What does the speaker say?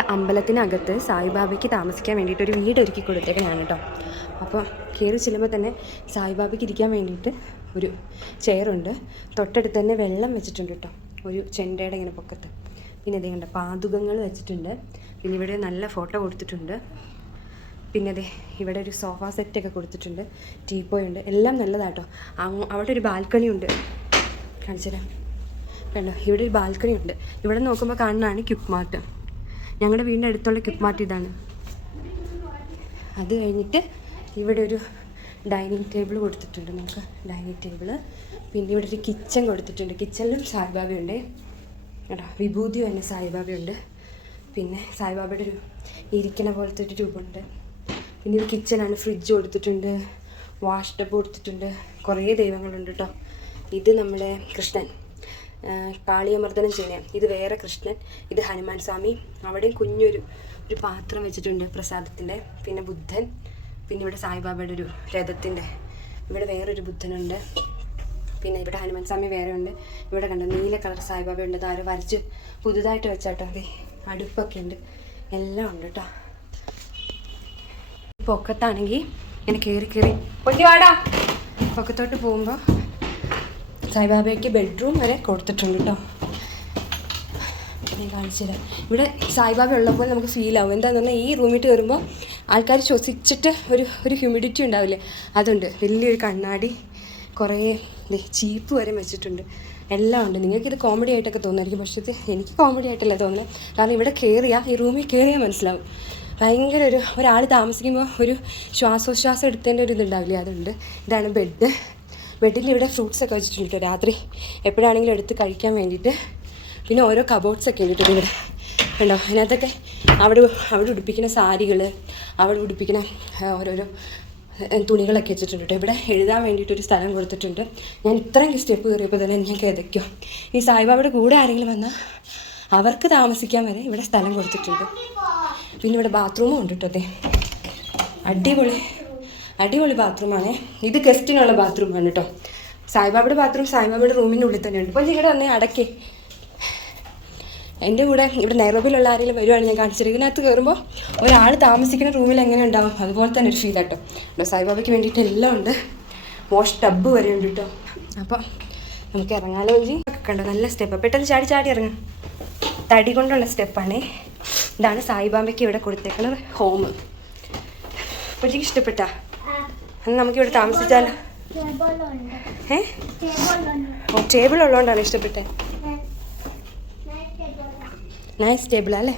അമ്പലത്തിനകത്ത് സായിബാബയ്ക്ക് താമസിക്കാൻ വേണ്ടിയിട്ട് ഒരു വീട് ഒരുക്കി കൊടുത്തേക്കാണ് കേട്ടോ. അപ്പോൾ കയറി ചെല്ലുമ്പോൾ തന്നെ സായിബാബയ്ക്ക് ഇരിക്കാൻ വേണ്ടിയിട്ട് ഒരു ചെയറുണ്ട്. തൊട്ടടുത്ത് തന്നെ വെള്ളം വെച്ചിട്ടുണ്ട് കേട്ടോ, ഒരു ചെണ്ടയുടെ ഇങ്ങനെ പൊക്കത്ത്. പിന്നെ അതേ കണ്ട പാതുകങ്ങൾ വെച്ചിട്ടുണ്ട്. പിന്നെ ഇവിടെ നല്ല ഫോട്ടോ കൊടുത്തിട്ടുണ്ട്. പിന്നെ അതെ ഇവിടെ ഒരു സോഫ സെറ്റൊക്കെ കൊടുത്തിട്ടുണ്ട്, ടീപ്പോയ് ഉണ്ട്, എല്ലാം നല്ലതാട്ടോ. അവിടെ ഒരു ബാൽക്കണി ഉണ്ട്, കാണിച്ചു തരാം. കണ്ടോ, ഇവിടെ ഒരു ബാൽക്കണി ഉണ്ട്. ഇവിടെ നോക്കുമ്പോൾ കാണുന്നതാണ് ക്യുക്ക് മാർട്ട്. ഞങ്ങളുടെ വീടിൻ്റെ അടുത്തുള്ള ക്യുക്ക് മാർട്ട് ഇതാണ്. അത് കഴിഞ്ഞിട്ട് ഇവിടെ ഒരു ഡൈനിങ് ടേബിൾ കൊടുത്തിട്ടുണ്ട്, നമുക്ക് ഡൈനിങ് ടേബിള്. പിന്നെ ഇവിടെ ഒരു കിച്ചൺ കൊടുത്തിട്ടുണ്ട്. കിച്ചണിലും സായിബാബയുണ്ട് കേട്ടോ, വിഭൂതി തന്നെ സായിബാബയുണ്ട്. പിന്നെ സായിബാബയുടെ ഒരു ഇരിക്കണ പോലത്തെ ഒരു രൂപമുണ്ട്. പിന്നെ ഒരു കിച്ചണാണ്, ഫ്രിഡ്ജ് കൊടുത്തിട്ടുണ്ട്, വാഷ് ടബ് കൊടുത്തിട്ടുണ്ട്, കുറേ ദൈവങ്ങളുണ്ട് കേട്ടോ. ഇത് നമ്മുടെ കൃഷ്ണൻ കാളിയമർദ്ദനം ചെയ്യുന്ന, ഇത് വേറെ കൃഷ്ണൻ, ഇത് ഹനുമാൻ സ്വാമി. അവിടെയും കുഞ്ഞൊരു പാത്രം വെച്ചിട്ടുണ്ട് പ്രസാദത്തിൻ്റെ. പിന്നെ ബുദ്ധൻ, പിന്നെ ഇവിടെ സായിബാബയുടെ ഒരു രഥത്തിൻ്റെ, ഇവിടെ വേറൊരു ബുദ്ധനുണ്ട്. പിന്നെ ഇവിടെ ഹനുമാൻ സ്വാമി വേറെ ഉണ്ട്. ഇവിടെ കണ്ടോ നീല കളർ സായിബാബ ഉണ്ട്, അതാരും വരച്ച് പുതുതായിട്ട് വെച്ചാട്ടോ. അതെ അടുപ്പൊക്കെ ഉണ്ട്, എല്ലാം ഉണ്ട് കേട്ടോ. പൊക്കത്താണെങ്കിൽ ഇങ്ങനെ കയറി വാടാ, പൊക്കത്തോട്ട് പോകുമ്പോൾ സായിബാബയ്ക്ക് ബെഡ്റൂം വരെ കൊടുത്തിട്ടുണ്ട് കേട്ടോ. ഞാൻ കാണിച്ചില്ല. ഇവിടെ സായിബാബ ഉള്ളപ്പോൾ നമുക്ക് ഫീൽ ആവും. എന്താണെന്ന് പറഞ്ഞാൽ ഈ റൂമിൽ കയറുമ്പോൾ ആൾക്കാർ ശ്വസിച്ചിട്ട് ഒരു ഹ്യൂമിഡിറ്റി ഉണ്ടാവില്ലേ, അതുണ്ട്. വലിയൊരു കണ്ണാടി, കുറേ ചീപ്പ് വരെ വെച്ചിട്ടുണ്ട്, എല്ലാം ഉണ്ട്. നിങ്ങൾക്കിത് കോമഡി ആയിട്ടൊക്കെ തോന്നുമായിരിക്കും, പക്ഷേ ഇത് എനിക്ക് കോമഡി ആയിട്ടല്ല തോന്നുന്നത്. കാരണം ഇവിടെ ഈ റൂമിൽ കയറിയാൽ മനസ്സിലാവും. ഭയങ്കര ഒരാൾ താമസിക്കുമ്പോൾ ഒരു ശ്വാസോച്ഛ്വാസം എടുത്തതിൻ്റെ ഒരു ഇതുണ്ടാവില്ലേ, അതുണ്ട്. ഇതാണ് ബെഡിൽ ഇവിടെ ഫ്രൂട്ട്സൊക്കെ വെച്ചിട്ടുണ്ട് രാത്രി എപ്പോഴാണെങ്കിലും എടുത്ത് കഴിക്കാൻ വേണ്ടിയിട്ട്. പിന്നെ ഓരോ കബോർഡ്സൊക്കെ ഉണ്ട് ഇവിടെ കണ്ടോ. അതിനകത്തൊക്കെ അവിടെ ഉടുപ്പിക്കുന്ന സാരികൾ, അവിടെ ഉടുപ്പിക്കുന്ന ഓരോരോ തുണികളൊക്കെ വെച്ചിട്ടുണ്ട് കേട്ടോ. ഇവിടെ എഴുതാൻ വേണ്ടിയിട്ടൊരു സ്ഥലം കൊടുത്തിട്ടുണ്ട്. ഞാൻ ഇത്രയും സ്റ്റെപ്പ് കയറിയപ്പോൾ തന്നെ ഞാൻ കിതയ്ക്കും. ഈ സായിബാബയുടെ കൂടെ ആരെങ്കിലും വന്നാൽ അവർക്ക് താമസിക്കാൻ വരെ ഇവിടെ സ്ഥലം കൊടുത്തിട്ടുണ്ട്. പിന്നെ ഇവിടെ ബാത്റൂമും ഉണ്ട് കേട്ടോ. അതെ അടിപൊളി ബാത്റൂമാണ്. ഇത് ഗസ്റ്റിനുള്ള ബാത്റൂമാണ് കേട്ടോ. സായിബാബയുടെ ബാത്റൂം സായിബാബയുടെ റൂമിൻ്റെ ഉള്ളിൽ തന്നെയുണ്ട്. അപ്പോൾ ഇവിടെ വന്നേ അടയ്ക്ക്. എൻ്റെ കൂടെ ഇവിടെ നൈറോബിയിലുള്ള ആരെങ്കിലും വരുവാണ് ഞാൻ കാണിച്ചത്. ഇതിനകത്ത് കയറുമ്പോൾ ഒരാൾ താമസിക്കുന്ന റൂമിൽ എങ്ങനെ ഉണ്ടാവും അതുപോലെ തന്നെ ഒരു ഫീൽ കേട്ടോ. ഇവിടെ സായിബാബയ്ക്ക് വേണ്ടിയിട്ട് എല്ലാം ഉണ്ട്, വാഷ് ടബ് വരെ ഉണ്ട് കേട്ടോ. അപ്പോൾ നമുക്ക് ഇറങ്ങാലോ. കണ്ടോ നല്ല സ്റ്റെപ്പ്, പെട്ടെന്ന് ചാടി ഇറങ്ങാം. തടി കൊണ്ടുള്ള സ്റ്റെപ്പാണേ. ഇതാണ് സായിബാബയ്ക്ക് ഇവിടെ കൊടുത്തേക്കുന്നത് ഹോം. അപ്പോൾ എനിക്ക് ഇഷ്ടപ്പെട്ടാ? അന്ന് നമുക്കിവിടെ താമസിച്ചാലോ? ടേബിൾ ഉള്ളതുകൊണ്ടാണ് ഇഷ്ടപ്പെട്ടത്. നൈസ് ടേബിളാ അല്ലേ?